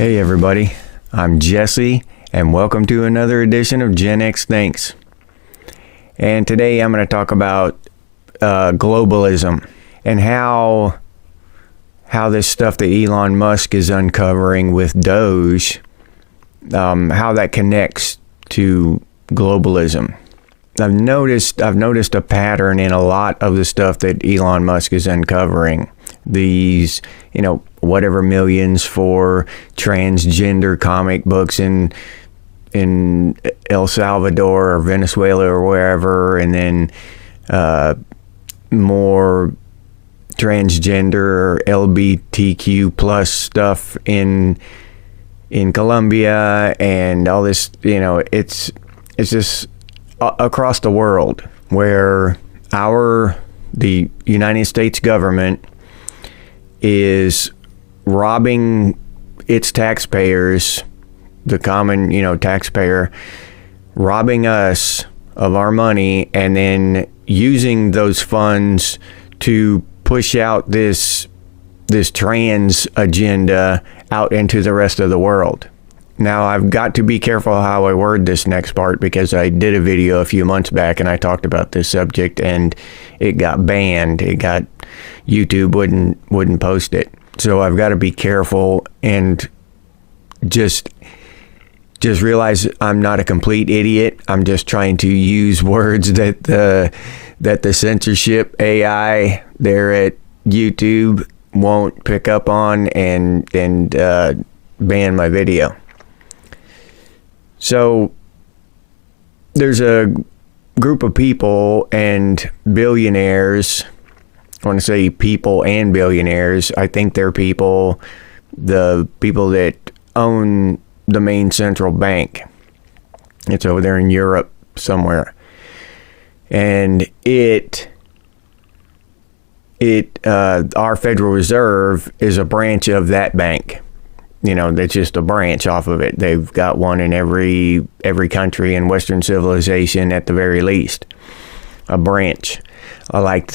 Hey everybody, I'm Jesse, and welcome to another edition of Gen X Thinks. And today I'm going to talk about globalism and how this stuff that Elon Musk is uncovering with Doge, how that connects to globalism. I've noticed a pattern in a lot of the stuff that Elon Musk is uncovering. These, whatever millions for transgender comic books in El Salvador or Venezuela or wherever, and then more transgender or LGBTQ plus stuff in Colombia, and all this, it's just across the world where the United States government is robbing its taxpayers, the common, taxpayer, robbing us of our money, and then using those funds to push out this trans agenda out into the rest of the world. Now, I've got to be careful how I word this next part, because I did a video a few months back and I talked about this subject and it got banned. YouTube wouldn't post it. So I've got to be careful and just realize I'm not a complete idiot. I'm just trying to use words that the censorship AI there at YouTube won't pick up on and ban my video. So there's a group of people and billionaires. I want to say people and billionaires. I think they're people, the people that own the main central bank. It's over there in Europe somewhere. And our Federal Reserve is a branch of that bank. That's just a branch off of it. They've got one in every country in Western civilization at the very least. A branch. Like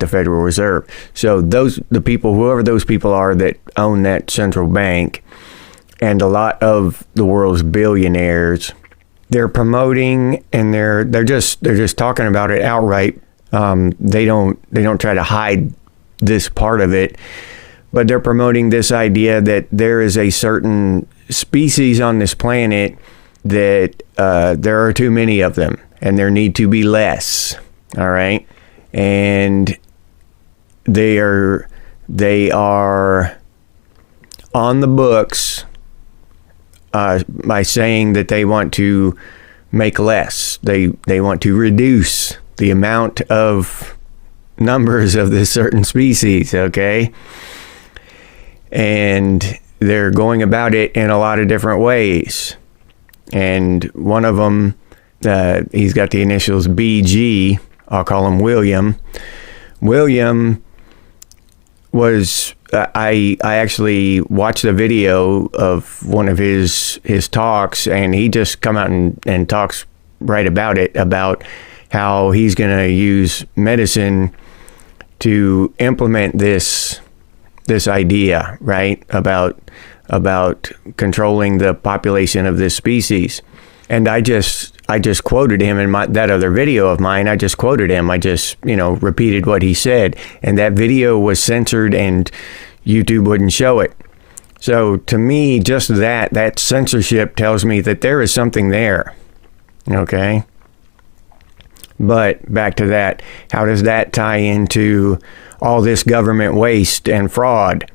the Federal Reserve. So whoever those people are that own that central bank, and a lot of the world's billionaires, they're promoting, and they're just talking about it outright. They don't try to hide this part of it, but they're promoting this idea that there is a certain species on this planet that there are too many of them, and there need to be less. All right. And they are on the books by saying that they want to make less. They want to reduce the amount of numbers of this certain species, okay? And they're going about it in a lot of different ways. And one of them, he's got the initials BG. I'll call him William. William was, I actually watched a video of one of his talks, and he just come out and talks right about it, about how he's going to use medicine to implement this idea, right, about controlling the population of this species. And I just quoted him in that other video of mine. I just quoted him. I just, repeated what he said. And that video was censored and YouTube wouldn't show it. So to me, just that censorship tells me that there is something there. Okay? But back to that. How does that tie into all this government waste and fraud?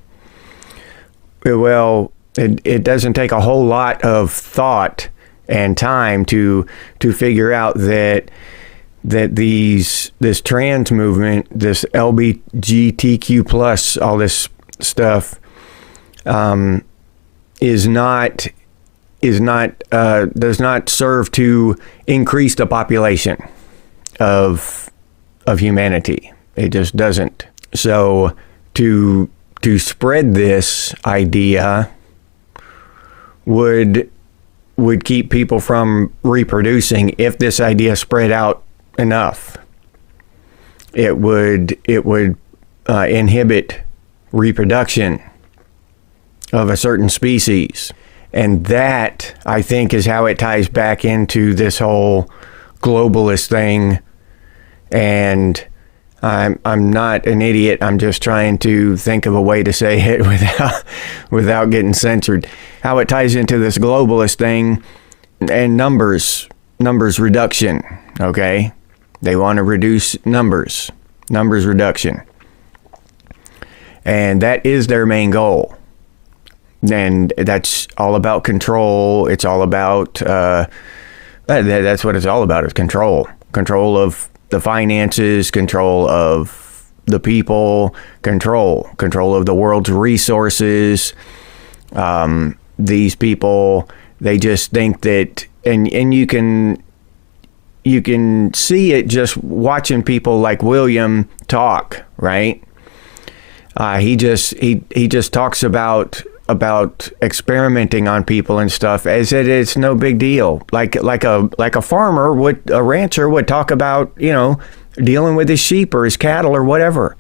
Well, it doesn't take a whole lot of thought and time to figure out that this trans movement, this LGBTQ plus, all this stuff, does not serve to increase the population of humanity. It just doesn't. So to spread this idea would keep people from reproducing. If this idea spread out enough, it would inhibit reproduction of a certain species. And that, I think, is how it ties back into this whole globalist thing. And I'm not an idiot. I'm just trying to think of a way to say it without getting censored. How it ties into this globalist thing and numbers reduction. Okay, they want to reduce numbers reduction, and that is their main goal. And that's all about control. It's all about that's what it's all about, is control of the finances, control of the people, control of the world's resources. These people, they just think that, and you can see it just watching people like William talk, right? He just talks about experimenting on people and stuff as if it's no big deal. Like a farmer would, a rancher would talk about, dealing with his sheep or his cattle or whatever.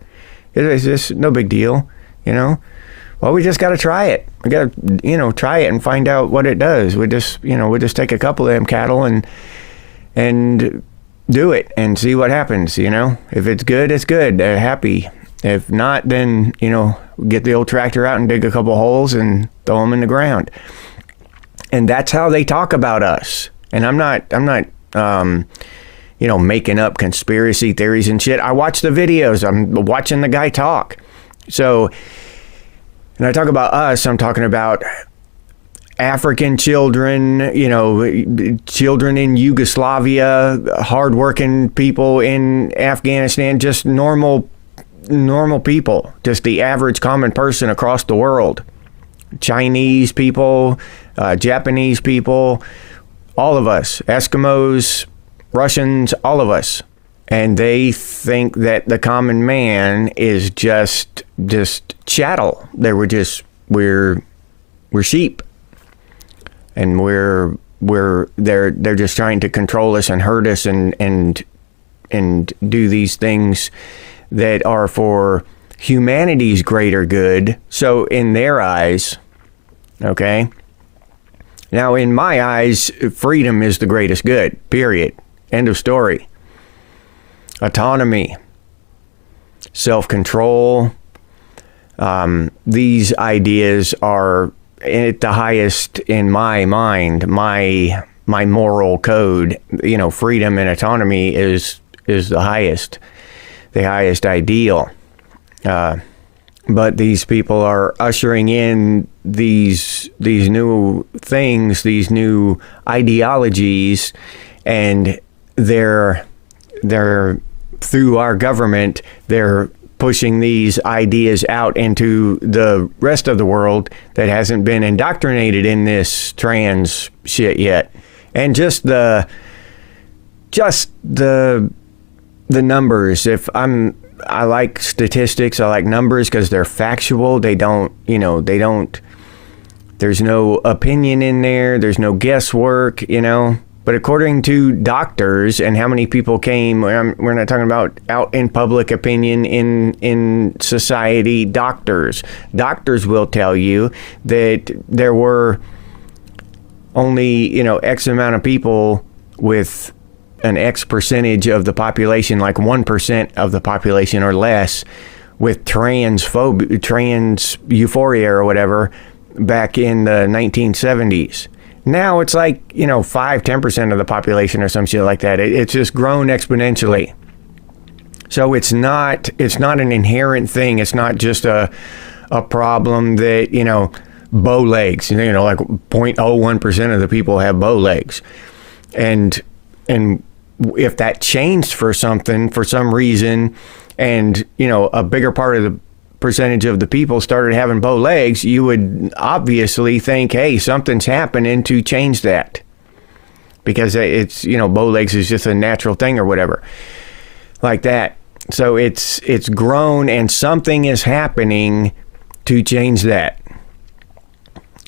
It's just no big deal, Well, we just got to try it. We got to, try it and find out what it does. We just take a couple of them cattle and do it and see what happens, If it's good, it's good. They're happy. If not, then, get the old tractor out and dig a couple holes and throw them in the ground. And that's how they talk about us. And I'm not making up conspiracy theories and shit. I watch the videos. I'm watching the guy talk. So, when I talk about us, I'm talking about African children, children in Yugoslavia, hardworking people in Afghanistan, just normal people, just the average common person across the world. Chinese people, Japanese people, all of us, Eskimos, Russians, all of us. And they think that the common man is just chattel. We're sheep. And they're just trying to control us and hurt us and do these things that are for humanity's greater good. So in their eyes, okay? Now in my eyes, freedom is the greatest good, period. End of story. Autonomy, self-control, these ideas are at the highest in my mind, my moral code. Freedom and autonomy is the highest ideal. But these people are ushering in these new things, these new ideologies, and they're through our government, they're pushing these ideas out into the rest of the world that hasn't been indoctrinated in this trans shit yet. And just the numbers. I like statistics. I like numbers because they're factual. They don't, there's no opinion in there. There's no guesswork, But according to doctors and how many people came, we're not talking about out in public opinion in society, doctors will tell you that there were only, X amount of people with an X percentage of the population, like 1% of the population or less, with trans euphoria or whatever back in the 1970s. Now it's like, 5-10% of the population or some shit like that. It's just grown exponentially. So it's not an inherent thing. It's not just a problem that, bow legs, like 0.01% of the people have bow legs. And if that changed for some reason, and, a bigger part of the percentage of the people started having bow legs, you would obviously think, hey, something's happening to change that. Because it's, bow legs is just a natural thing or whatever. Like that. So it's grown and something is happening to change that.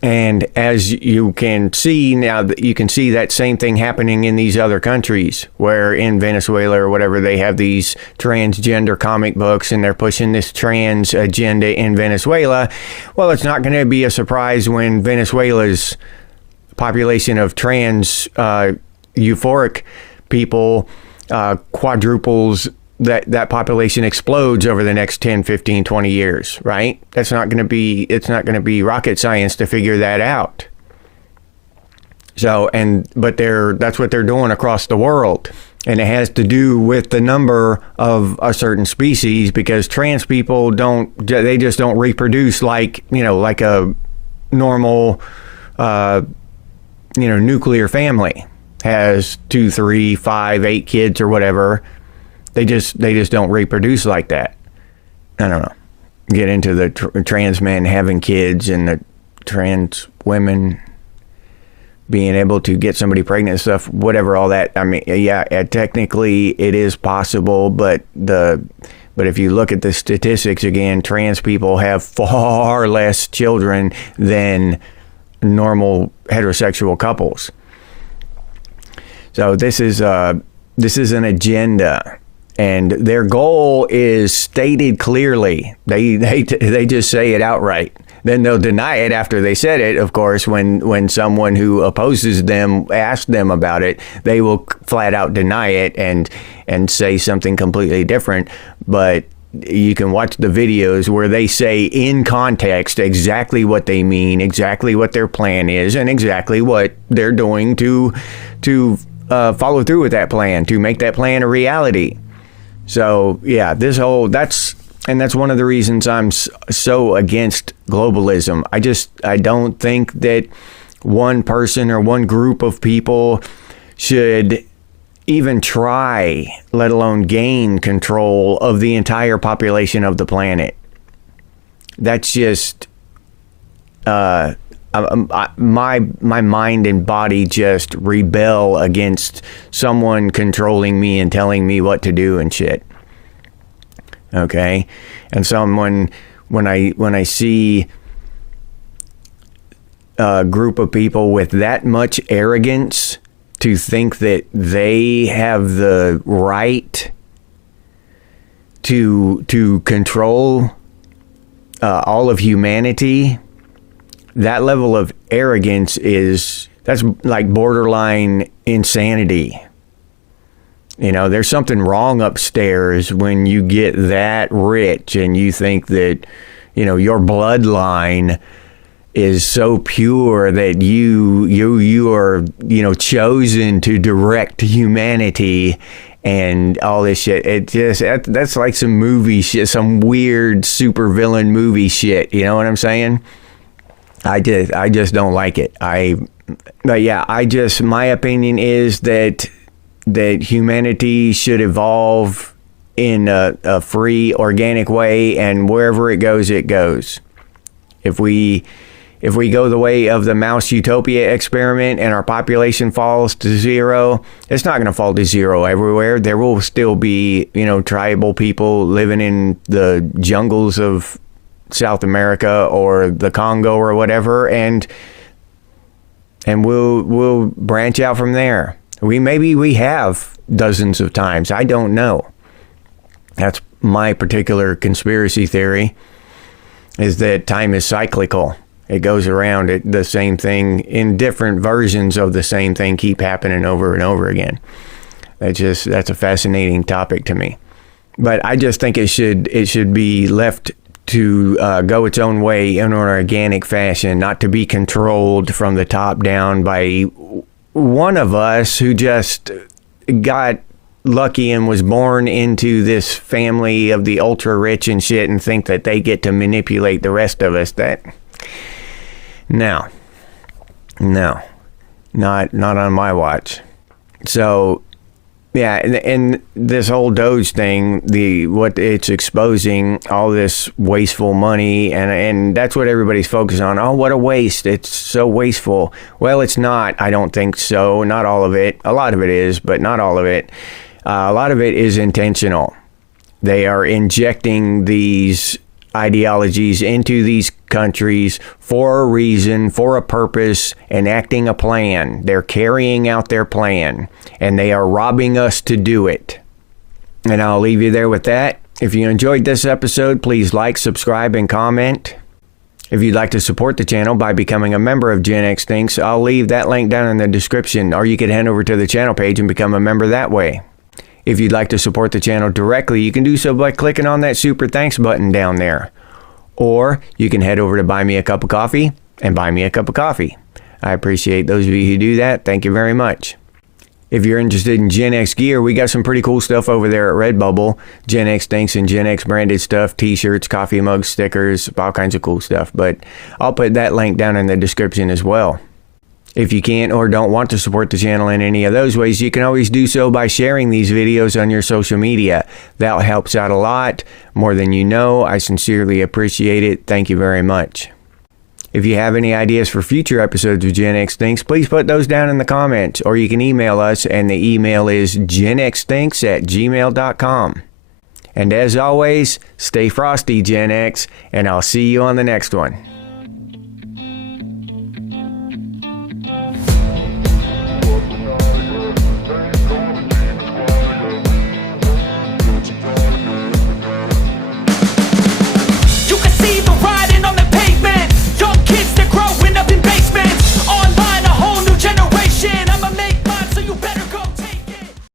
And as you can see now, you can see that same thing happening in these other countries, where in Venezuela or whatever, they have these transgender comic books and they're pushing this trans agenda in Venezuela. Well, it's not going to be a surprise when Venezuela's population of trans euphoric people quadruples, that population explodes over the next 10, 15, 20 years, right? It's not going to be rocket science to figure that out. So, but that's what they're doing across the world. And it has to do with the number of a certain species, because trans people they just don't reproduce like a normal, nuclear family has 2, 3, 5, 8 kids or whatever. They just don't reproduce like that. I don't know. Get into the trans men having kids and the trans women being able to get somebody pregnant and stuff, whatever, all that. I mean, yeah, technically it is possible, but if you look at the statistics again, trans people have far less children than normal heterosexual couples. So this is an agenda. And their goal is stated clearly. They just say it outright. Then they'll deny it after they said it, of course, when someone who opposes them asks them about it. They will flat out deny it and say something completely different. But you can watch the videos where they say in context exactly what they mean, exactly what their plan is, and exactly what they're doing to follow through with that plan, to make that plan a reality. So, yeah, that's one of the reasons I'm so against globalism. I don't think that one person or one group of people should even try, let alone gain control of the entire population of the planet. That's just my mind and body just rebel against someone controlling me and telling me what to do and shit. Okay, and someone when I see a group of people with that much arrogance to think that they have the right to control all of humanity. That level of arrogance that's like borderline insanity. There's something wrong upstairs when you get that rich and you think that, your bloodline is so pure that you are, chosen to direct humanity and all this shit. That's like some movie shit, some weird supervillain movie shit. You know what I'm saying? I just don't like it. My opinion is that humanity should evolve in a free, organic way, and wherever it goes, it goes. If we go the way of the mouse utopia experiment and our population falls to zero, it's not going to fall to zero everywhere. There will still be, tribal people living in the jungles of South America or the Congo or whatever, and we'll branch out from there. We have dozens of times. I don't know. That's my particular conspiracy theory, is that time is cyclical. It goes around. The same thing in different versions of the same thing keep happening over and over again. That's a fascinating topic to me. But I just think it should be left to go its own way in an organic fashion, not to be controlled from the top down by one of us who just got lucky and was born into this family of the ultra rich and shit and think that they get to manipulate the rest of us. No, not on my watch. So, yeah, and this whole Doge thing, what it's exposing, all this wasteful money, and that's what everybody's focused on. Oh, what a waste. It's so wasteful. Well, it's not. I don't think so. Not all of it. A lot of it is, but not all of it. A lot of it is intentional. They are injecting these ideologies into these countries for a reason, for a purpose, enacting a plan. They're carrying out their plan, and they are robbing us to do it. And I'll leave you there with that. If you enjoyed this episode, please like, subscribe, and comment. If you'd like to support the channel by becoming a member of Gen X Thinks, I'll leave that link down in the description, or you can head over to the channel page and become a member that way. If you'd like to support the channel directly, you can do so by clicking on that super thanks button down there. Or you can head over to Buy Me a Cup of Coffee and buy me a cup of coffee. I appreciate those of you who do that. Thank you very much. If you're interested in Gen X gear, we got some pretty cool stuff over there at Redbubble. Gen X Thinks and Gen X branded stuff, t-shirts, coffee mugs, stickers, all kinds of cool stuff. But I'll put that link down in the description as well. If you can't or don't want to support the channel in any of those ways, you can always do so by sharing these videos on your social media. That helps out a lot, more than you know. I sincerely appreciate it. Thank you very much. If you have any ideas for future episodes of Gen X Thinks, please put those down in the comments, or you can email us, and the email is genxthinks@gmail.com. And as always, stay frosty, Gen X, and I'll see you on the next one.